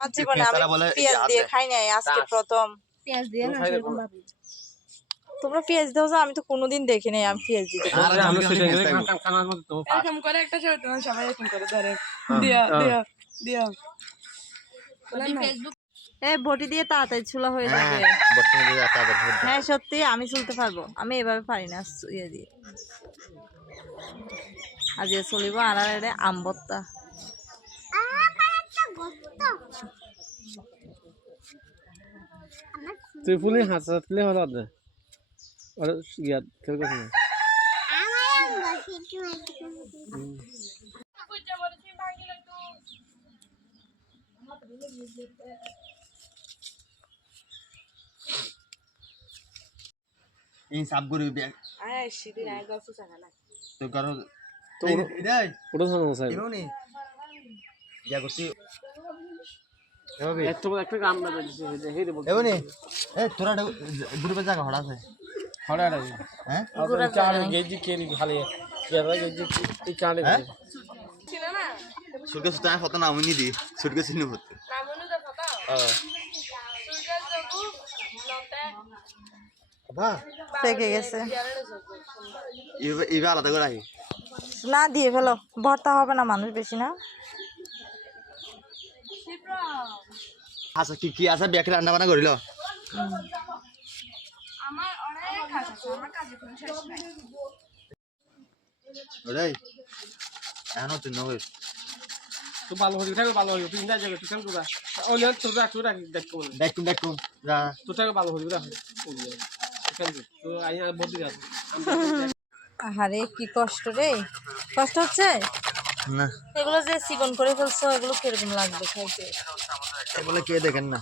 আমার জীবনে আমি পেঁয়াজ দিয়ে খাই নাই, আজকে প্রথম। পেঁয়াজ দিয়ে না সেরকম ভাবে তোমরা পেঁয়াজ দাও, আমি তো কোনোদিন দেখি নাই আমি পেঁয়াজ দিতে। এরকম করে একটা সময় তোমার সবাই এরকম করে ধরে দিয়া দিয়া দিয়া ফেসবুক বটি দিয়ে তাড়াতাড়ি ছোলা হয়ে যাবে। হ্যাঁ সত্যি আমি চলতে পারবো, আমি এভাবে পারি না ইয়ে দিয়ে। আজ চলিব আর আম ভর্তা। তুই ফুলি হাসলে হলো না আর ইয়া কেউ কথা না এই সাব গরি ব্যাগ আয় সিদিন আয় গল্প জানা না তো করো তো এটাই ওটা শোনো স্যার এরোনি ইয়া করছি এত একটা গান না দিছে হে রে বল এমনি এ তোরা গ্রুপে জায়গা হড়া আছে হড়া রে হ্যাঁ আর চার গেজি কেলি খালি কেরা গেজি এই কানে ছিল না সুরকে সুতা ফটো নামনি দি সুরকে চিনি হতে নামুনু দা ফটো সুরগা জগু নতে বাহ পেকে গেছে, ইবা আলাদা করে আহি না দিয়ে ফেলো, ভর্তা হবে না, মানুষ বেশি না। আচ্ছা কি কি আছে ব্যাকে রান্না বান্না করিল আমার অনেক কাজ আছে, আমার কাজে কোনো শেষ নাই। ওরে এখনো চিহ্ন হয়ে তো ভালো হই থাকে ভালো হই তুই না জায়গা তুই কেন করবা ওলে তোর রাখ দেখো দেখুন যা তো থাকে ভালো হই রাখ কেন তো আইয়া বদি রাখ আরে কি কষ্ট রে, কষ্ট হচ্ছে না এগুলো যে চিকন করে ফেলছো, এগুলো কিরকম লাগবে খাইতে? এগুলো কে দেখেন না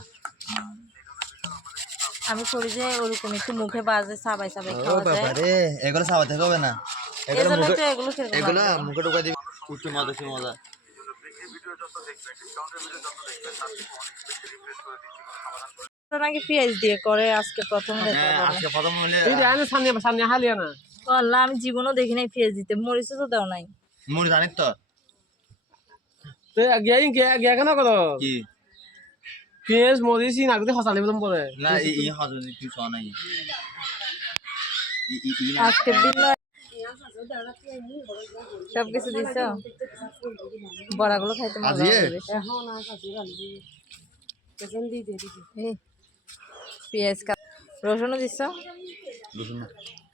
আমি করি যে ওরকম একটু মুখে বাজে সাবাই সাবাই ও খাওয়া যায়, বাবা রে এগুলো সাবাতে হবে না এগুলো এজন্য মুখে তো এগুলো কিরকম এগুলো লাগবে। মুখে ঢোকা দিবি উঠতে মজা কি মজা তো নাকি পেঁয়াজ দিয়ে করে আজকে প্রথম হ্যাঁ দেখা আজকে প্রথম হলে এই আনে সামনে সামনে হালিয়া না আল্লাহ, আমি জীবনও দেখি নাই পেঁয়াজ দিতে, মরিচও তো দাও নাই। মুড়ি জানিস তো তো গিয়া কেন কর কি পেঁয়াজ মরিচি নাগতে হসালি বলম পরে না এই হাজে কি সন নাই আজকে দিন সবকিছু দিছ, বড়াগুলো খাইতে মজা হবে বেশি। এই, পেঁয়াজ রসুনও দিছ,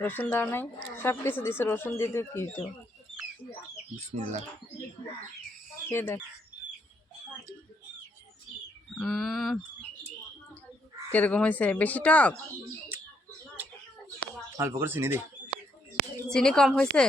রসুন দাও নাই, সবকিছু দিছ, রসুন দিতে কি তো বিসমিল্লাহ কে দেখ কিরকম হয়েছে, বেশি টক? অল্প করে চিনি দে চিনি কম হয়েছে?